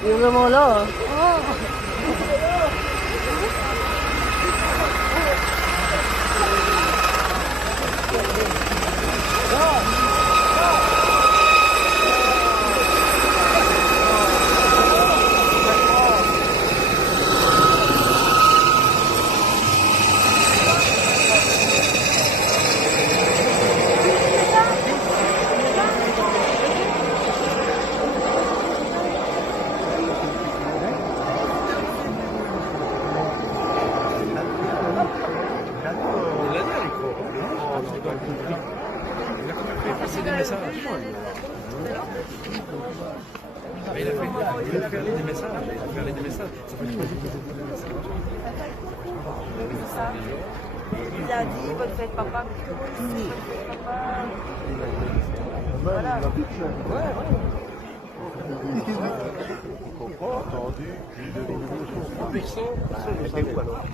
Il est vraiment là. Hein. passer des messages. Il a fait aller des messages. Il a fait aller des messages. Ça fait 3 jours que j'ai des messages. Il a dit bonne fête papa. Papa. Voilà. Entendu, Perso, je savais où alors?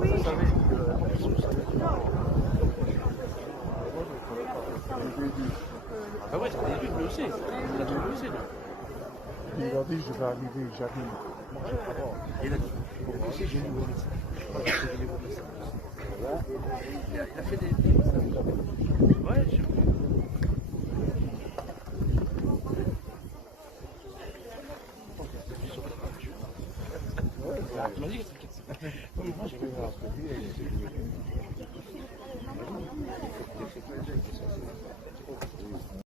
Oui. Je savais ah ouais, c'est lui aussi. Il a trouvé aussi. il a dit je vais arriver, j'arrive. Il a dit, tu sais, j'ai lu vos messages. Il a fait des messages. Ouais, je... Tu m'as dit que c'est... Moi, j'ai vu un peu.